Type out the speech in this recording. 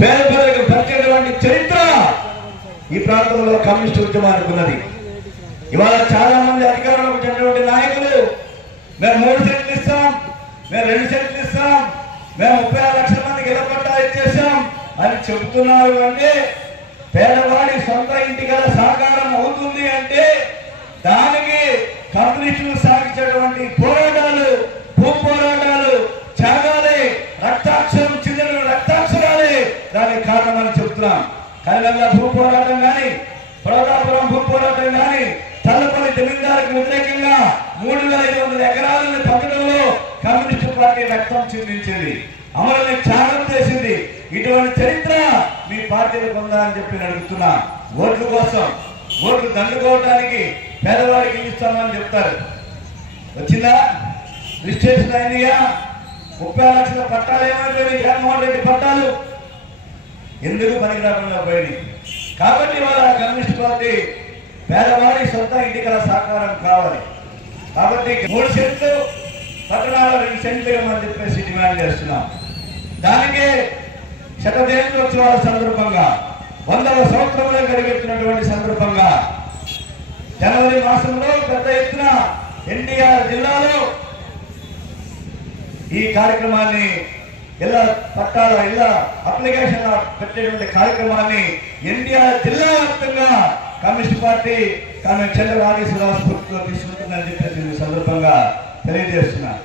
పేద ప్రజలకు పరిచేటువంటి చరిత్ర ఈ ప్రాంతంలో కమ్యూనిస్ట్ ఉద్యమానికి ఉన్నది. ఇవాళ చాలా మంది అధికారంలోకి చెందినటువంటి నాయకులు మేము 3 సెంట్లు ఇస్తాం, మేము 2 సెంట్లు ఇస్తాం, మేము 36 లక్షల మందికి ఇళ్ల పట్టాలు ఇచ్చేసాం అని చెబుతున్నారు. అంటే పేదవాడి సొంత ఇంటి గల సాకారం అవుతుంది అంటే దానికి కమ్యూనిస్టులు సాగించేటువంటి పోరాటాలు, భూ పోరాటాలు, త్యాగాలే, రక్తాక్షరం చిందిన రక్తాక్షరాలే దానికి కారణమని చెప్తున్నాం. కనగల్ల భూ పోరాటం కానీ, ప్రతాపురం భూ పోరాటం కానీ, తల్లపల్లి జమీందారుకు వ్యతిరేకంగా 3500 ఎకరాలను పొందడంలో కమ్యూనిస్టు పార్టీ రక్తం చిందించింది, అమలుని త్యాగం చేసింది. ఇటువంటి చరిత్ర మీ పార్టీలకు ఉందా అని చెప్పి అడుగుతున్నా. ఓట్ల కోసం, ఓట్లు దండుకోవడానికి పేదవాడికి ఇస్తామని చెప్తారు. వచ్చిందా? రిజిస్ట్రేషన్ అయినాయా? 30 లక్షల పట్టాలు ఏమైపోయినాయి? జగన్మోహన్ రెడ్డి పట్టాలు ఎందుకు పనికి రాకుండా పోయినాయి? కాబట్టి వాళ్ళ కమ్యూనిస్ట్ పార్టీ పేదవాడి సొంత ఇంటికల సహకారం కావాలి. కాబట్టి 3 సెంట్లు పట్టణాలు 2 సెంట్లు ఇవ్వమని చెప్పేసి డిమాండ్ చేస్తున్నాం. దానికే శతజయంత్యోత్సవాల సందర్భంగా 100వ సంవత్సరంలో గడిపెట్టినటువంటి సందర్భంగా జనవరి మాసంలో పెద్ద ఎత్తున ఎన్టీఆర్ జిల్లాలో ఈ కార్యక్రమాన్ని ఇళ్ల పట్టాల ఇళ్ల అప్లికేషన్ పెట్టేటువంటి కార్యక్రమాన్ని ఎన్టీఆర్ జిల్లా వ్యాప్తంగా కమ్యూనిస్ట్ పార్టీ చెల్ల రాజేశ్వరరావు స్ఫూర్తితో తీసుకుంటుందని చెప్పేసి ఈ సందర్భంగా తెలియజేస్తున్నారు.